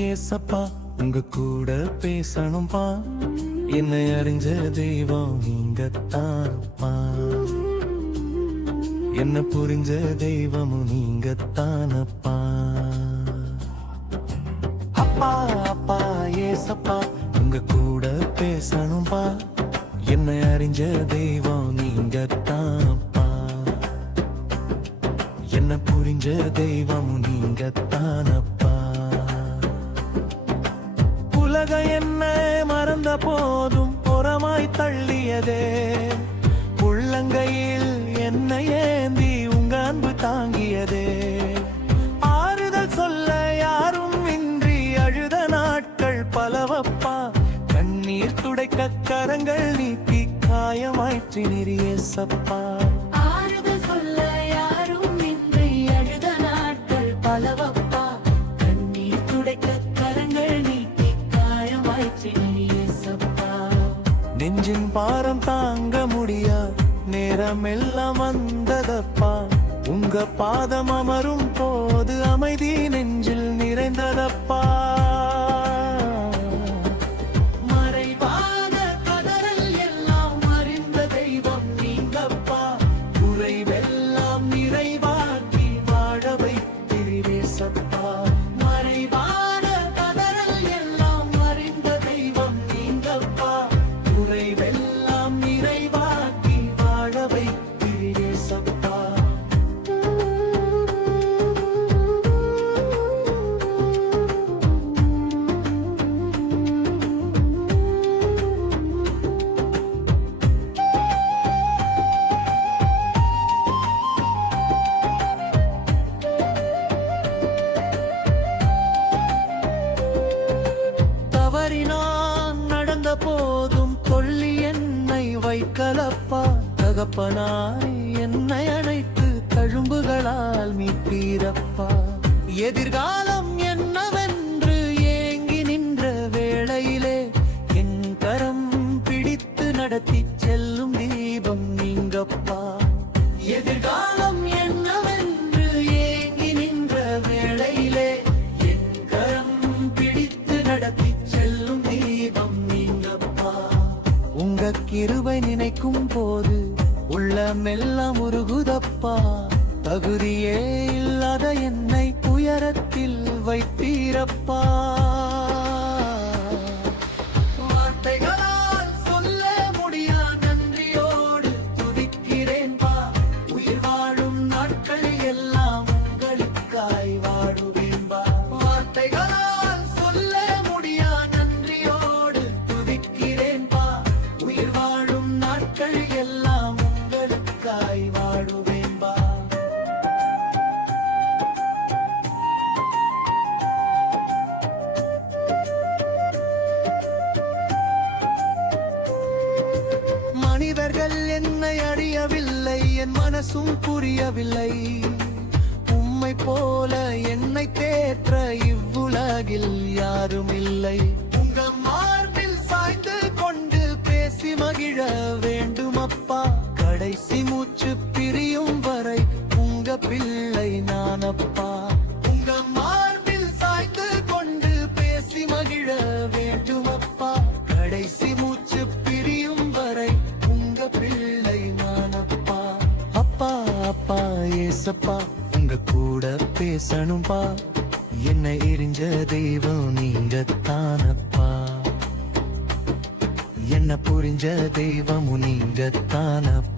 ஏசப்பா உங்க கூட பேசணும்பா. என்னை அறிஞ்ச தெய்வம் நீங்கத்தானப்பா. என்ன புரிஞ்ச தெய்வமும் நீங்கத்தானப்பா. அப்பா அப்பா ஏசப்பா உங்க கூட பேசணும்பா. என்னை அறிஞ்ச தெய்வம் நீங்கத்தானப்பா. என்ன புரிஞ்ச தெய்வமும் நீங்கத்தானப்பா. உலக என்ன மறந்த போதும் புறமாய் தள்ளியதே, உள்ளங்கையில் என்னை ஏந்தி உங்க அன்பு தாங்கியதே. ஆறுதல் சொல்ல யாரும் இன்றி அழுத நாட்கள் பலவப்பா. கண்ணீர் துடைக்க கரங்கள் நீக்கி காயமாய்ற்றினீர் ஏசப்பா. ஆறுதல் சொல்ல யாரும் இன்றி அழுத நாட்கள் பலவப்பா. கண்ணீர் துடைக்க கரங்கள் நீக்கி காயமாய்ற்றினீர் ஏசப்பா. நெஞ்சின் பாரம் தாங்க முடியா நேரம் எல்லாம் வந்ததப்பா. உங்க பாதம் அமரும் போது அமைதி நெஞ்சில் நிறைந்ததப்பா. மறைவான கதறல் எல்லாம் அறிந்த தெய்வம் நீங்கப்பா. குறைவெல்லாம் நிறைவாக்கி வாழ வைத்தீர் ஏசப்பா. மறைவான கதறல் எல்லாம் அறிந்த தெய்வம் நீங்கப்பா. குறைவெல்லாம் நிறைவாக்கி வாழ வைத்தீர் ஏசப்பா. தவறினான் நடந்த போதும் கொள்ளி என்னை வைக்கலப்பா. தகப்பனாய் என்னை அணைத்து தழும்புகளால் மீட்பீரப்பா. எதிர்காலம் என்னவென்று ஏங்கி நின்ற வேளையிலே என் கரம் பிடித்து நடத்தி செல்லும் தீபம் நீங்கப்பா. எதிர்காலம் என்னவென்று ஏங்கி நின்ற வேளையிலே என் கரம் பிடித்து நடத்தி செல்லும் தீபம் நீங்கப்பா. உங்க கிருபை நினைக்கும் போது உள்ளமெல்லாம் உருகுதப்பா. தகுதியே இல்லாத என்னை உயரத்தில் வைத்தீரப்பா. வார்த்தைகளால் சொல்ல முடியா நன்றியோடு துதிக்கிறேன்பா. உயிர் வாழும் நாட்கள் எல்லாம் உங்களுக்காய் வாடுவேன்பா. வார்த்தைகளால் சொல்ல முடியா நன்றியோடு துதிக்கிறேன்பா. உயிர் வாழும் நாட்கள் எல்லாம் உங்களுக்காய் வாடுவேன்பா. மனிதர்கள் என்னை அறியவில்லை, என் மனசும் புரியவில்லை. உம்மை போல என்னை தேற்ற இவ்வுலகில் யாரும் இல்லை. உங்க மார்பில் சாய்ந்து கொண்டு பேசி மகிழ வேண்டுமப்பா. கடைசி மூச்சு பிரியும் வரை உங்க பிள்ளை நானப்பா. உங்க மார்பில் சாய்ந்து கொண்டு பேசி மகிழ வேண்டுமப்பா. கடைசி மூச்சு பிரியும் வரை உங்க பிள்ளை நானப்பா. அப்பா அப்பா ஏசப்பா உங்க கூட பேசணும்பா. என்னை எரிஞ்ச தெய்வம் நீங்கத்தானப்பா. என்ன புரிஞ்ச தெய்வமும் நீங்கத்தானப்பா.